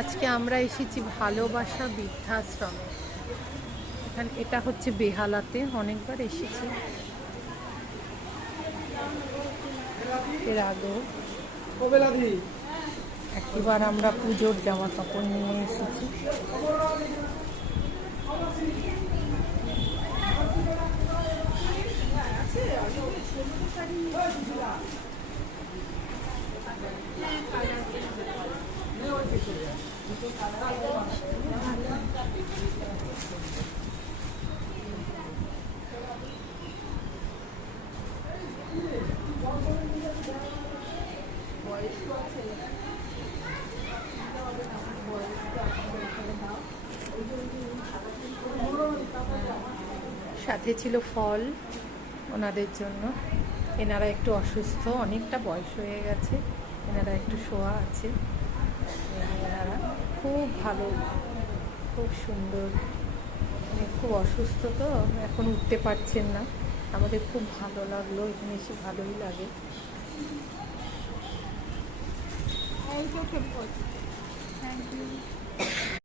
আজকে আমরা এসেছি ভালোবাসা বৃদ্ধাশ্রমে। এখানে এটা হচ্ছে বেহালাতে, অনেকবার এসেছি এর আগেও। একবার আমরা পুজোর জামা কাপড় নিয়ে এসেছি। সাথে ছিল ফল ওনাদের জন্য। এনারা একটু অসুস্থ, অনেকটা বয়স হয়ে গেছে, এনারা একটু শোয়া আছে। এনারা খুব ভালো, খুব সুন্দর, খুব অসুস্থ তো এখন উঠতে পারছেন না। আমাদের খুব ভালো লাগলো, এখানে এসে ভালোই লাগে। Thank you.